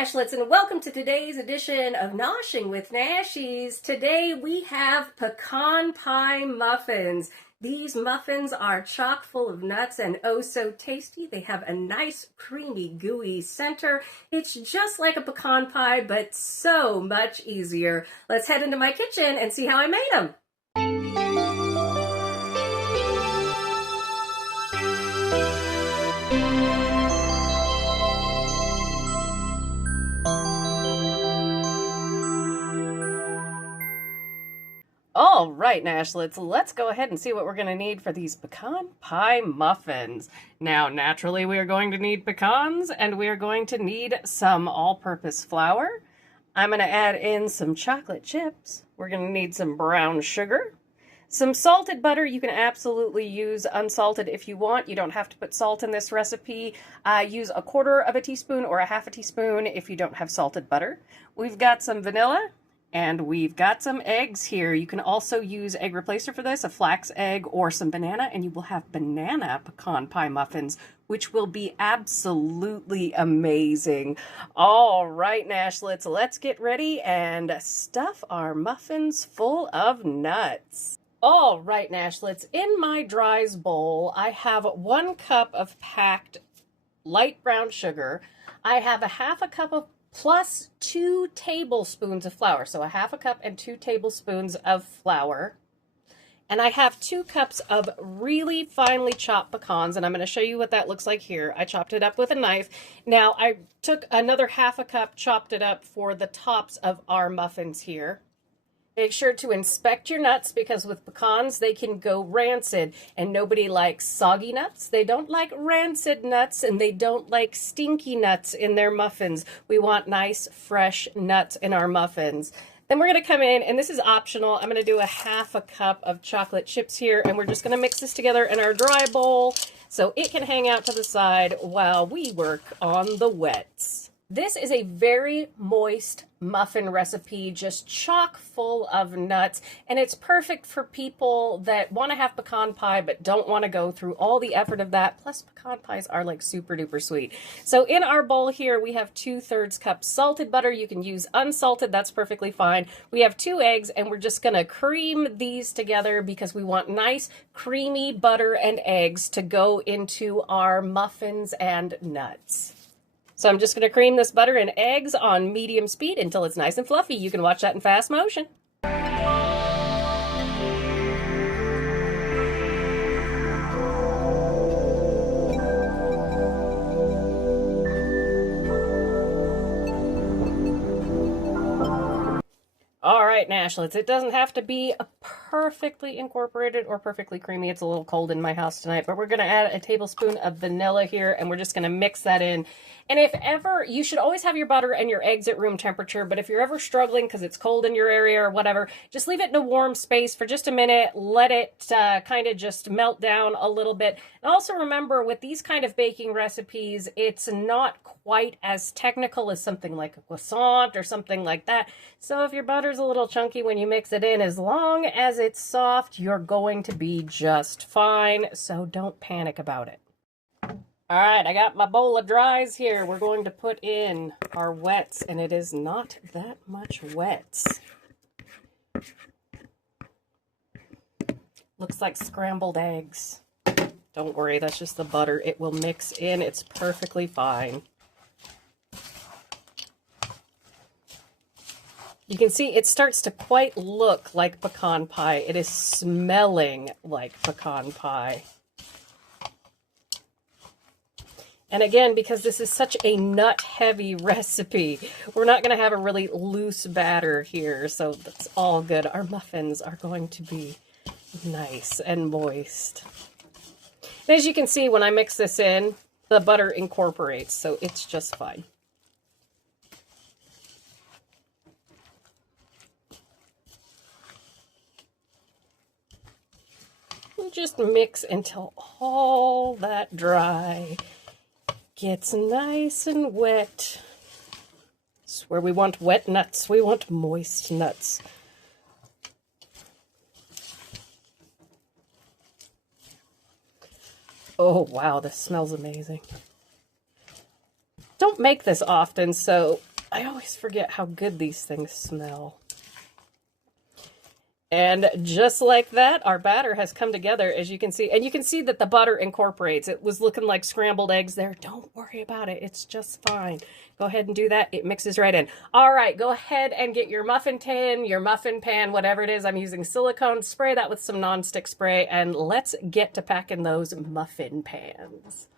Nashlets, and welcome to today's edition of Noshing with Nashies. Today we have pecan pie muffins. These muffins are chock full of nuts and oh so tasty. They have a nice creamy gooey center. It's just like a pecan pie, but so much easier. Let's head into my kitchen and see how I made them. All right, Nashlets, let's go ahead and see what we're going to need for these pecan pie muffins. Now, naturally, we are going to need pecans, and we are going to need some all-purpose flour. I'm going to add in some chocolate chips. We're going to need some brown sugar. Some salted butter. You can absolutely use unsalted if you want. You don't have to put salt in this recipe. Use 1/4 teaspoon or 1/2 teaspoon if you don't have salted butter. We've got some vanilla. And we've got some eggs here. You can also use egg replacer for this, a flax egg or some banana, and you will have banana pecan pie muffins, which will be absolutely amazing. All right, Nashlets, let's get ready and stuff our muffins full of nuts. All right, Nashlets, in my dries bowl, I have 1 cup of packed light brown sugar. I have 1/2 cup of plus 2 tablespoons of flour. So 1/2 cup and 2 tablespoons of flour. And I have 2 cups of really finely chopped pecans, and I'm going to show you what that looks like here. I chopped it up with a knife. Now I took another 1/2 cup, chopped it up for the tops of our muffins here. Make sure to inspect your nuts because with pecans, they can go rancid, and nobody likes soggy nuts. They don't like rancid nuts, and they don't like stinky nuts in their muffins. We want nice, fresh nuts in our muffins. Then we're going to come in, and this is optional. I'm going to do 1/2 cup of chocolate chips here, and we're just going to mix this together in our dry bowl so it can hang out to the side while we work on the wets. This is a very moist muffin recipe, just chock full of nuts, and it's perfect for people that want to have pecan pie but don't want to go through all the effort of that. Plus, pecan pies are like super duper sweet. So in our bowl here, we have 2/3 cup salted butter. You can use unsalted, that's perfectly fine. We have 2 eggs, and we're just going to cream these together because we want nice, creamy butter and eggs to go into our muffins and nuts. So I'm just going to cream this butter and eggs on medium speed until it's nice and fluffy. You can watch that in fast motion. All right, Nashlets, it doesn't have to be a perfectly incorporated or perfectly creamy. It's a little cold in my house tonight, but we're going to add a tablespoon of vanilla here, and we're just going to mix that in. And if ever, you should always have your butter and your eggs at room temperature, but if you're ever struggling because it's cold in your area or whatever, just leave it in a warm space for just a minute. Let it kind of just melt down a little bit. And also remember, with these kind of baking recipes, it's not quite as technical as something like a croissant or something like that. So if your butter's a little chunky when you mix it in, as long as it's soft, you're going to be just fine. So don't panic about it. All right, I got my bowl of dries here. We're going to put in our wets, and it is not that much wets. Looks like scrambled eggs. Don't worry, that's just the butter. It will mix in. It's perfectly fine. You can see it starts to quite look like pecan pie. It is smelling like pecan pie. And again, because this is such a nut-heavy recipe, we're not going to have a really loose batter here, so that's all good. Our muffins are going to be nice and moist. And as you can see, when I mix this in, the butter incorporates, so it's just fine. Just mix until all that dry gets nice and wet. It's where we want wet nuts. We want moist nuts. Oh, wow, this smells amazing. Don't make this often, so I always forget how good these things smell. And just like that, our batter has come together, as you can see. And you can see that the butter incorporates. It was looking like scrambled eggs there. Don't worry about it. It's just fine. Go ahead and do that. It mixes right in. All right, go ahead and get your muffin tin, your muffin pan, whatever it is. I'm using silicone. Spray that with some nonstick spray, and let's get to packing those muffin pans.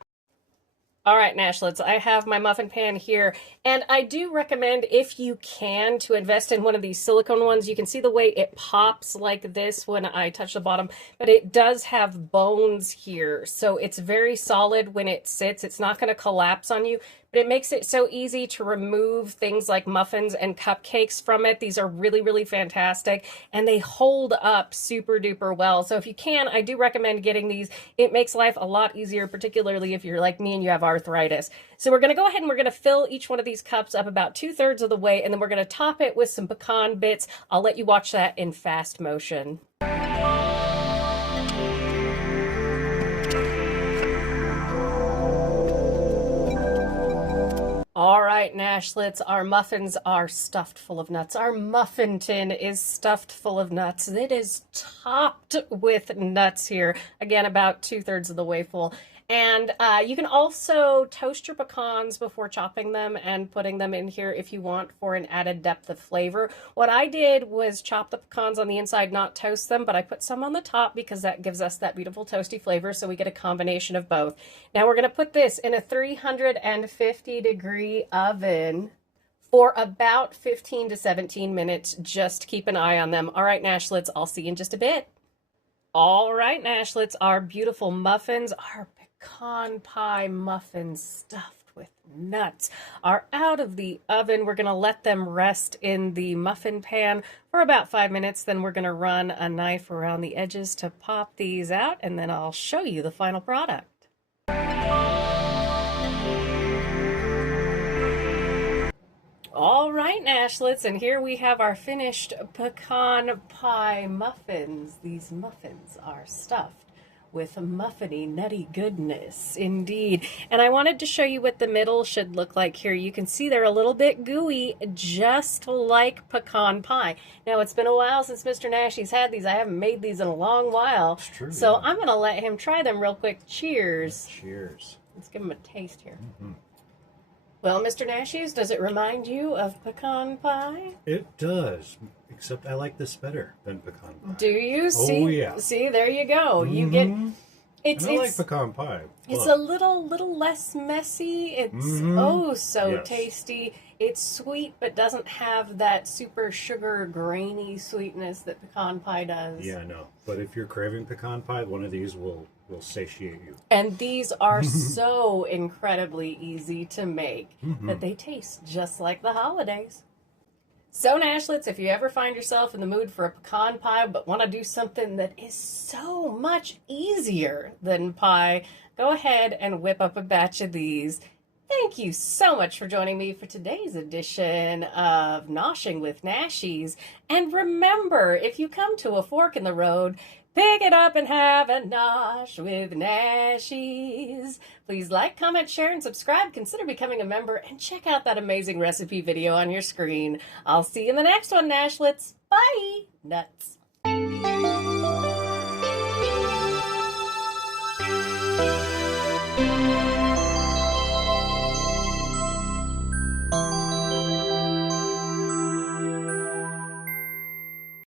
All right, Nashlets, I have my muffin pan here, and I do recommend, if you can, to invest in one of these silicone ones. You can see the way it pops like this when I touch the bottom, but it does have bones here, so it's very solid when it sits. It's not going to collapse on you, but it makes it so easy to remove things like muffins and cupcakes from it. These are really, really fantastic, and they hold up super duper well. So if you can, I do recommend getting these. It makes life a lot easier, particularly if you're like me and you have arthritis. So we're going to go ahead and we're going to fill each one of these cups up about 2/3 of the way, and then we're going to top it with some pecan bits. I'll let you watch that in fast motion. All right, Nashlets, our muffins are stuffed full of nuts. Our muffin tin is stuffed full of nuts. It is topped with nuts here. Again, about 2/3 of the way full. And you can also toast your pecans before chopping them and putting them in here if you want for an added depth of flavor. What I did was chop the pecans on the inside, not toast them, but I put some on the top because that gives us that beautiful toasty flavor, so we get a combination of both. Now we're going to put this in a 350-degree oven for about 15 to 17 minutes. Just keep an eye on them. All right, Nashlets, I'll see you in just a bit. All right, Nashlets, our beautiful muffins, our pecan pie muffins stuffed with nuts are out of the oven. We're going to let them rest in the muffin pan for about 5 minutes. Then we're going to run a knife around the edges to pop these out, and then I'll show you the final product. All right, Nashlets, and here we have our finished pecan pie muffins. These muffins are stuffed with muffiny, nutty goodness, indeed. And I wanted to show you what the middle should look like here. You can see they're a little bit gooey, just like pecan pie. Now, it's been a while since Mr. Nashies had these. I haven't made these in a long while. It's true, so yeah. I'm going to let him try them real quick. Cheers. Cheers. Let's give him a taste here. Mm-hmm. Well, Mr. Nashies, does it remind you of pecan pie? It does, except I like this better than pecan pie. Do you? See, oh, yeah. See, there you go. You get... It's like pecan pie. It's a little less messy. It's so tasty. It's sweet, but doesn't have that super sugar grainy sweetness that pecan pie does. Yeah, no. But if you're craving pecan pie, one of these will satiate you. And these are so incredibly easy to make that they taste just like the holidays. So, Nashlets, if you ever find yourself in the mood for a pecan pie but want to do something that is so much easier than pie, go ahead and whip up a batch of these. Thank you so much for joining me for today's edition of Noshing with Nashies. And remember, if you come to a fork in the road, pick it up and have a nosh with Nashies. Please like, comment, share, and subscribe. Consider becoming a member and check out that amazing recipe video on your screen. I'll see you in the next one, Nashlets. Bye! Nuts.